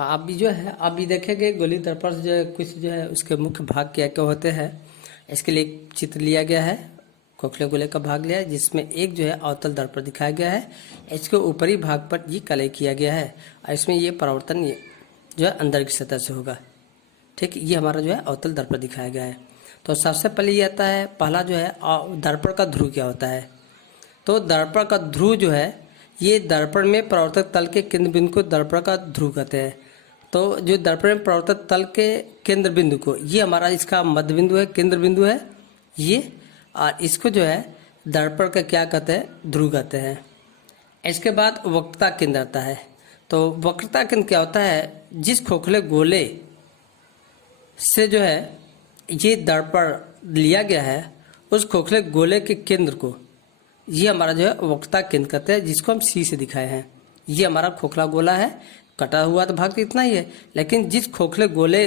हाँ, अभी जो है अभी देखेंगे गोली दर्पण जो है कुछ जो है उसके मुख्य भाग क्या क्या होते हैं। इसके लिए एक चित्र लिया गया है, खोखले गोले का भाग लिया है जिसमें एक जो है अवतल दर्पण दिखाया गया है। इसके ऊपरी भाग पर ये कलई किया गया है और इसमें ये परावर्तन जो है अंदर की सतह से होगा। ठीक, ये हमारा जो है अवतल दर्पण दिखाया गया है। तो सबसे पहले ये आता है, पहला जो है दर्पण का ध्रुव क्या होता है। तो दर्पण का ध्रुव जो है ये दर्पण में परावर्तक तल के केंद्र बिंदु को दर्पण का ध्रुव कहते हैं। तो जो दर्पण में परावर्तक तल के केंद्र बिंदु को, ये हमारा इसका मध्य बिंदु है, केंद्र बिंदु है ये, और इसको जो है दर्पण का क्या कहते हैं, ध्रुव कहते हैं। इसके बाद वक्रता केंद्र आता है। तो वक्रता केंद्र क्या होता है, जिस खोखले गोले से जो है ये दर्पण लिया गया है उस खोखले गोले के केंद्र को ये हमारा जो है वक्रता केंद्र कहते हैं, जिसको हम सी से दिखाए हैं। ये हमारा खोखला गोला है, कटा हुआ तो भाग तो इतना ही है, लेकिन जिस खोखले गोले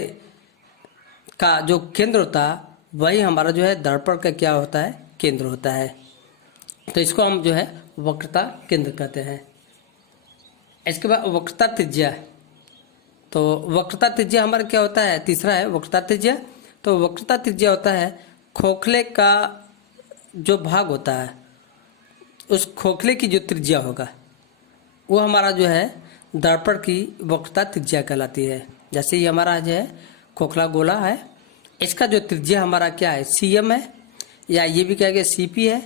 का जो केंद्र होता है वही हमारा जो है दर्पण का क्या होता है, केंद्र होता है। तो इसको हम जो है वक्रता केंद्र कहते हैं। इसके बाद वक्रता त्रिज्या। तो वक्रता त्रिज्या हमारा क्या होता है, तीसरा है वक्रता त्रिज्या। तो वक्रता त्रिज्या होता है खोखले का जो भाग होता है उस खोखले की जो त्रिज्या होगा वो हमारा जो है दर्पण की वक्रता त्रिज्या कहलाती है। जैसे ये हमारा जो है खोखला गोला है, इसका जो त्रिज्या हमारा क्या है, सीएम है, या ये भी क्या है सीपी है।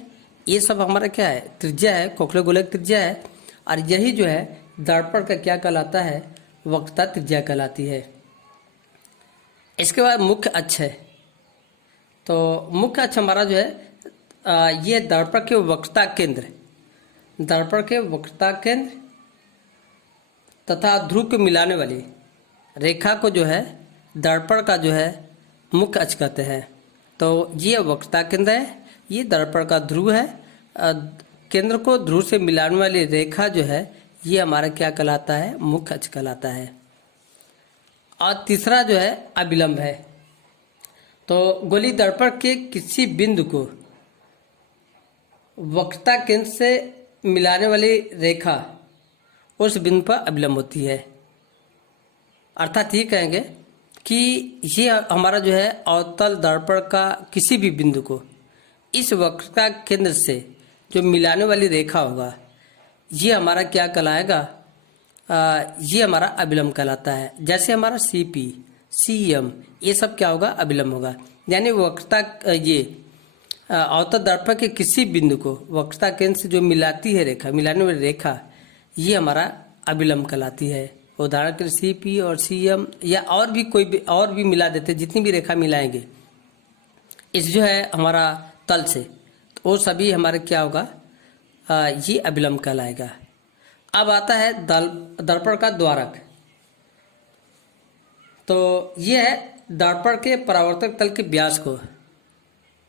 ये सब हमारा क्या है, त्रिज्या है, खोखले गोले की त्रिज्या है। और यही जो है दर्पण का क्या कहलाता है, वक्रता त्रिज्या कहलाती है। इसके बाद मुख्य अक्ष है। तो मुख्य अक्ष हमारा जो है ये दर्पण के वक्रता केंद्र, दर्पण के वक्रता केंद्र तथा ध्रुव को मिलाने वाली रेखा को जो है दर्पण का जो है मुख्य अक्ष कहते हैं। तो ये वक्रता केंद्र है, ये दर्पण का ध्रुव है। केंद्र को ध्रुव से मिलाने वाली रेखा जो है ये हमारा क्या कहलाता है, मुख्य अक्ष कहलाता है। और तीसरा जो है अभिलंब है। तो गोली दर्पण के किसी बिंदु को वक्रता केंद्र से मिलाने वाली रेखा उस बिंदु पर अभिलंब होती है। अर्थात ये कहेंगे कि ये हमारा जो है अवतल दर्पण का किसी भी बिंदु को इस वक्रता केंद्र से जो मिलाने वाली रेखा होगा ये हमारा क्या कहलाएगा, ये हमारा अभिलंब कहलाता है। जैसे हमारा सीपी, सीएम, ये सब क्या होगा, अभिलंब होगा। यानी वक्रता ये अवतल दर्पण के किसी बिंदु को वक्रता केंद्र से जो मिलाती है रेखा, मिलाने वाली रेखा, ये हमारा अभिलंब कहलाती है। उदाहरण के लिए सीपी और सीएम या और भी कोई भी और भी मिला देते, जितनी भी रेखा मिलाएंगे इस जो है हमारा तल से, तो वो सभी हमारे क्या होगा, ये अभिलंब कहलाएगा। अब आता है दर्पण का द्वारक। तो ये है दर्पण के परावर्तक तल के व्यास को,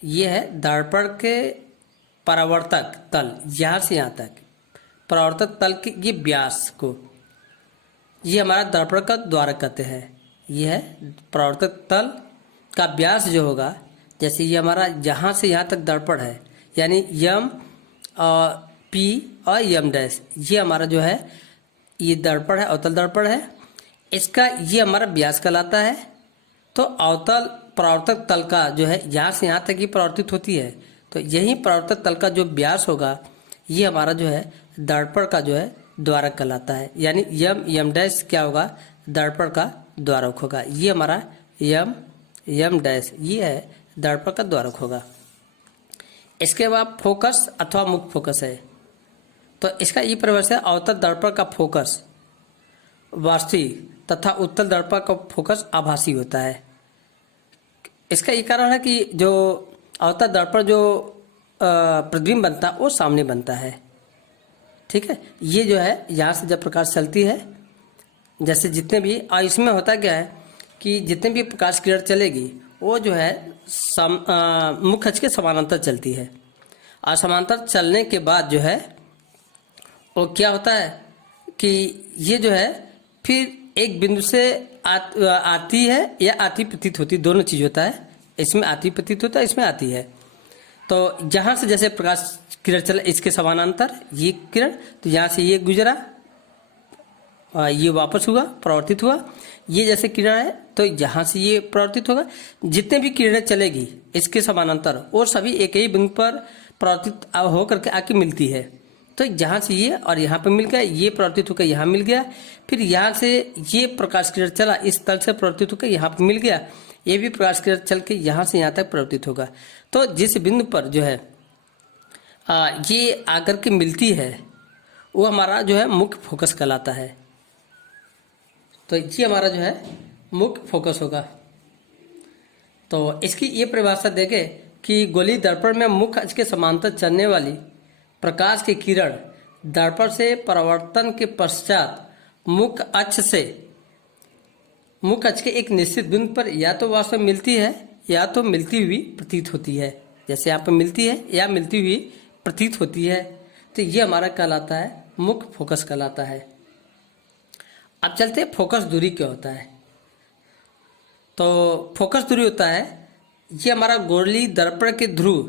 ये है दर्पण के परावर्तक तल, यहाँ से यहाँ तक परावर्तक तल के ये व्यास को ये हमारा दर्पण का द्वारक कहते हैं। ये है परावर्तक तल का व्यास जो होगा, जैसे ये हमारा यहाँ से यहाँ तक दर्पण है, यानी यम और पी और यम डैश, ये हमारा जो है ये दर्पण है, अवतल दर्पण है। इसका ये हमारा व्यास कहलाता है। तो अवतल परावर्तक तल का जो है यहाँ से यहाँ तक ही परावर्तित होती है, तो यही परावर्तक तल का जो व्यास होगा ये हमारा जो है दर्पण का जो है द्वारक कहलाता है। यानी यम यम डैश क्या होगा, दर्पण का द्वारक होगा। ये हमारा यम यम डैश ये है दर्पण का द्वारक होगा। इसके बाद फोकस अथवा मुख्य फोकस है। तो इसका ये परिभाषा है, अवतल दर्पण का फोकस वास्तविक तथा उत्तल दर्पण का फोकस आभासी होता है। इसका ये कारण है कि जो अवतल दर्पण जो प्रतिबिंब बनता है वो सामने बनता है। ठीक है, ये जो है यहाँ से जब प्रकाश चलती है, जैसे जितने भी, और इसमें होता क्या है कि जितने भी प्रकाश किरण चलेगी वो जो है मुख्य अक्ष के समानांतर चलती है। और समानांतर चलने के बाद जो है वो क्या होता है कि ये जो है फिर एक बिंदु से आती है या आती प्रतीत होती, दोनों चीज होता है। इसमें आती प्रतीत होता है, इसमें आती है। तो जहाँ से जैसे प्रकाश किरण चला इसके समानांतर ये किरण, तो यहाँ से ये गुजरा ये वापस हुआ, परावर्तित हुआ। ये जैसे किरण है तो यहाँ से ये परावर्तित होगा। जितने भी किरणें चलेगी इसके समानांतर और सभी एक ही बिंदु पर परावर्तित होकर के आके मिलती है। तो जहाँ से ये और यहाँ पे मिल गया, ये परावर्तित होकर यहाँ मिल गया, फिर यहाँ से ये प्रकाश किरण चला इस तल से परावर्तित होकर यहाँ पे मिल गया, ये भी प्रकाश किरण चल के यहाँ से यहाँ तक परावर्तित होगा। तो जिस बिंदु पर जो है ये आकर के मिलती है वो हमारा जो है मुख्य फोकस कहलाता है। तो ये हमारा जो है मुख्य फोकस होगा। तो इसकी ये परिभाषा देंगे कि गोलीय दर्पण में मुख्य अक्ष के समांतर चलने वाली प्रकाश की किरण दर्पण से परावर्तन के पश्चात मुख्य अक्ष के एक निश्चित बिंदु पर या तो वास्तव में मिलती है या तो मिलती हुई प्रतीत होती है। जैसे यहाँ पर मिलती है या मिलती हुई प्रतीत होती है। तो ये हमारा कहलाता है मुख्य फोकस कहलाता है। अब चलते हैं फोकस दूरी क्या होता है। तो फोकस दूरी होता है ये हमारा गोलीय दर्पण के ध्रुव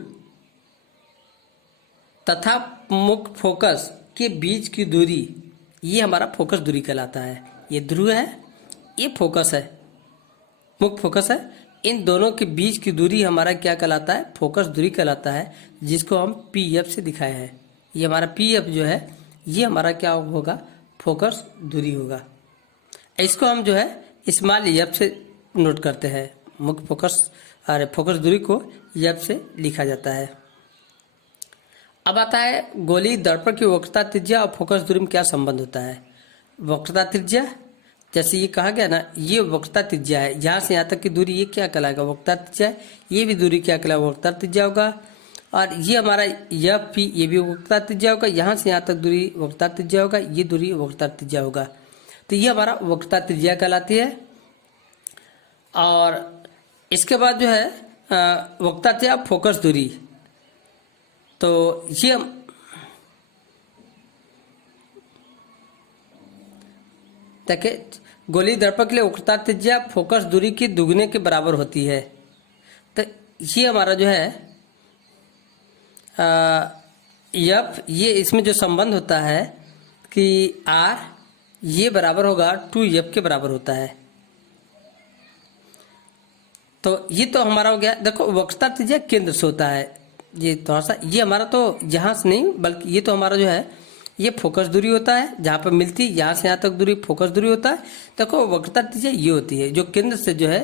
तथा मुख्य फोकस के बीच की दूरी, ये हमारा फोकस दूरी कहलाता है। ये ध्रुव है, ये फोकस है, मुख्य फोकस है। इन दोनों के बीच की दूरी हमारा क्या कहलाता है? फोकस दूरी कहलाता है, जिसको हम पीएफ से दिखाए हैं। ये हमारा पीएफ जो है ये हमारा क्या होगा? फोकस दूरी होगा। इसको हम जो है स्मॉल एफ से नोट करते हैं। मुख्य फोकस दूरी को एफ से लिखा जाता है। अब आता है गोलीय दर्पण की वक्रता त्रिज्या और फोकस दूरी में क्या संबंध होता है। वक्रता त्रिज्या, जैसे ये कहा गया ना, ये वक्रता त्रिज्या है, यहाँ से यहाँ तक की दूरी ये क्या कहलाएगा? वक्रता त्रिज्या। ये भी दूरी क्या कहलाएगा? वक्रता त्रिज्या होगा। और ये हमारा एफ पी, ये भी वक्रता त्रिज्या होगा। यहाँ से यहाँ तक दूरी वक्रता त्रिज्या होगा, ये दूरी वक्रता त्रिज्या होगा। तो ये हमारा वक्रता त्रिज्या कहलाती है। और इसके बाद जो है वक्रता त्रिज्या फोकस दूरी, तो ये देखिए गोलीय दर्पण के लिए वक्रता त्रिज्या फोकस दूरी की दुगने के बराबर होती है। तो ये हमारा जो है एफ, ये इसमें जो संबंध होता है कि आर ये बराबर होगा 2f के बराबर होता है। तो ये तो हमारा हो गया। देखो वक्रता त्रिज्या केंद्र से होता है, ये थोड़ा सा, ये हमारा तो यहाँ से नहीं बल्कि ये तो हमारा जो है ये फोकस दूरी होता है, जहाँ पर मिलती है यहाँ से यहाँ तक दूरी फोकस दूरी होता है। देखो वक्रता त्रिज्या ये होती है जो केंद्र से जो है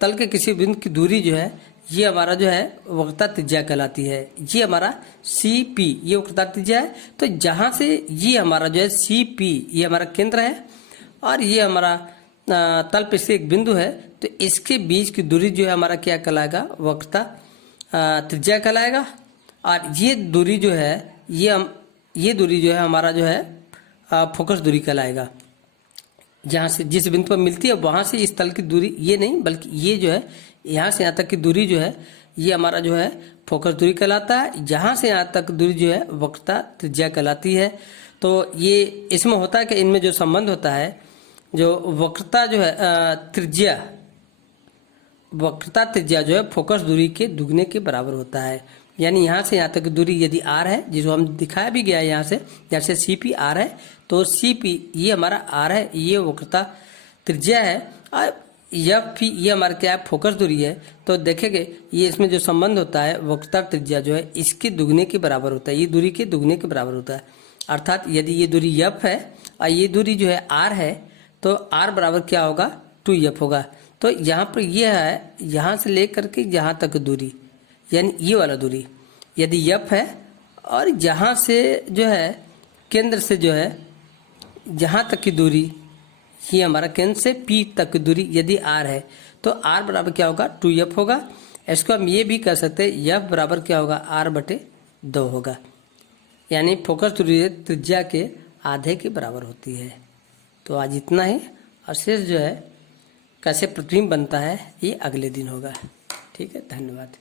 तल के किसी बिंदु की दूरी जो है ये हमारा जो है वक्रता त्रिज्या कहलाती है। ये हमारा CP ये वक्रता त्रिज्या है। तो जहाँ से ये हमारा जो है CP ये हमारा केंद्र है और ये हमारा तल पे से एक बिंदु है, तो इसके बीच की दूरी जो है हमारा क्या कहलाएगा? वक्रता त्रिज्या कहलाएगा। और ये दूरी जो है ये दूरी जो है हमारा जो है फोकस दूरी कहलाएगा। जहाँ से जिस बिंदु पर मिलती है वहाँ से इस तल की दूरी, ये नहीं बल्कि ये जो है यहाँ से यहाँ तक की दूरी जो है ये हमारा जो है फोकस दूरी कहलाता है। यहाँ से यहाँ तक दूरी जो है वक्रता त्रिज्या कहलाती है। तो ये इसमें होता है कि इनमें जो संबंध होता है, जो वक्रता जो है वक्रता त्रिज्या जो है फोकस दूरी के दुगने के बराबर होता है। यानी यहाँ से यहाँ तक की दूरी यदि r है, जिसको हम दिखाया भी गया है यहाँ से, जैसे CP r है तो CP ये हमारा r है, ये वक्रता त्रिज्या है। और FP ये हमारा क्या है? फोकस दूरी है। तो देखेंगे ये इसमें जो संबंध होता है वक्रता त्रिज्या जो है इसके दुगने के बराबर होता है, ये दूरी के दुगने के बराबर होता है। अर्थात यदि ये दूरी f है और ये दूरी जो है r है तो r बराबर क्या होगा? 2f होगा। तो यहाँ पर ये है यहाँ से लेकर के यहाँ तक दूरी, यानी ये वाला दूरी यदि f है और जहाँ से जो है केंद्र से जो है जहाँ तक की दूरी ये हमारा केंद्र से P तक की दूरी यदि r है तो r बराबर क्या होगा? 2f होगा। इसको हम ये भी कह सकते हैं f बराबर क्या होगा? r/2 होगा। यानी फोकस दूरी त्रिज्या के आधे के बराबर होती है। तो आज इतना ही, और शेष जो है कैसे प्रतिबिंब बनता है ये अगले दिन होगा। ठीक है, धन्यवाद।